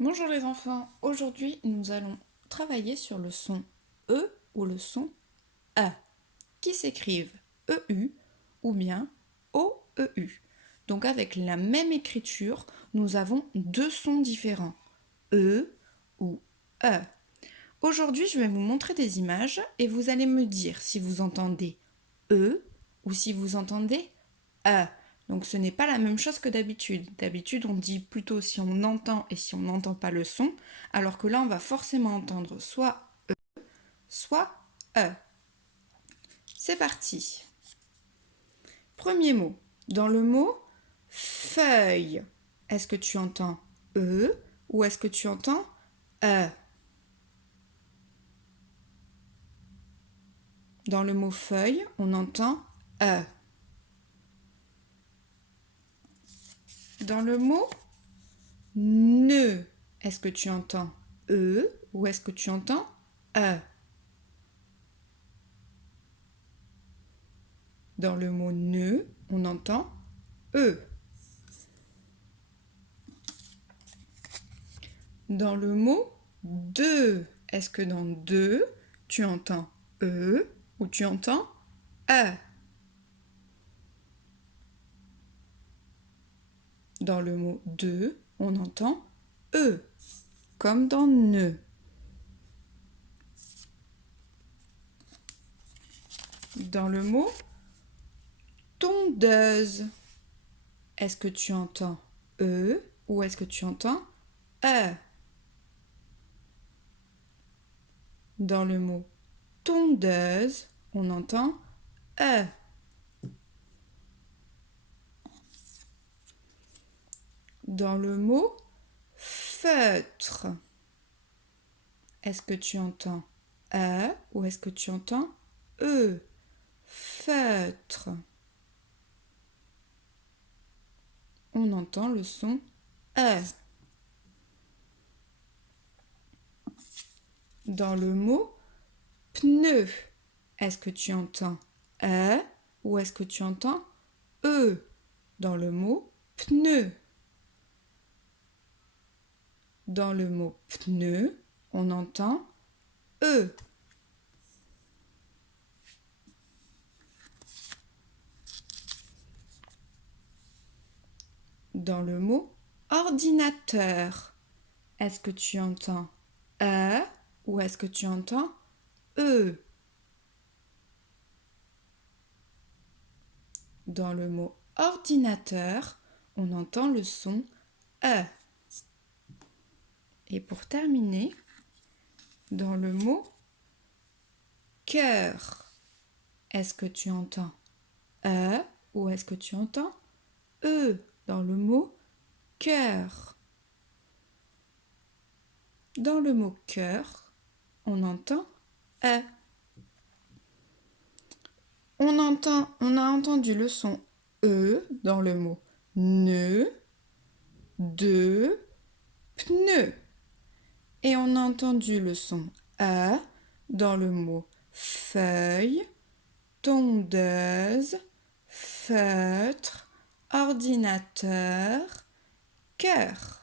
Bonjour les enfants, aujourd'hui nous allons travailler sur le son E ou le son A, qui s'écrivent EU ou bien OEU. Donc avec la même écriture, nous avons deux sons différents, E ou E. Aujourd'hui je vais vous montrer des images et vous allez me dire si vous entendez E ou si vous entendez E. Donc ce n'est pas la même chose que d'habitude. D'habitude, on dit plutôt si on entend et si on n'entend pas le son, alors que là, on va forcément entendre soit E, soit E. C'est parti. Premier mot. Dans le mot feuille, est-ce que tu entends E ou est-ce que tu entends E? Dans le mot feuille, on entend E. Dans le mot nœud, est-ce que tu entends E ou est-ce que tu entends E? Dans le mot nœud, on entend E. Dans le mot deux, est-ce que dans deux, tu entends E ou tu entends E? Dans le mot deux, on entend E, comme dans nœud. Dans le mot tondeuse, est-ce que tu entends E ou est-ce que tu entends E? Dans le mot tondeuse, on entend E. Dans le mot feutre, est-ce que tu entends E ou est-ce que tu entends E? Feutre. On entend le son E. Dans le mot pneu, est-ce que tu entends E ou est-ce que tu entends E? Dans le mot pneu. Dans le mot pneu, on entend E. Dans le mot ordinateur, est-ce que tu entends E ou est-ce que tu entends E? Dans le mot ordinateur, on entend le son E. Et pour terminer, dans le mot cœur, est-ce que tu entends E ou est-ce que tu entends E? Dans le mot cœur. Dans le mot cœur, on entend E. On a entendu le son E dans le mot nœud, de, pneu. Et on a entendu le son E dans le mot feuille, tondeuse, feutre, ordinateur, cœur.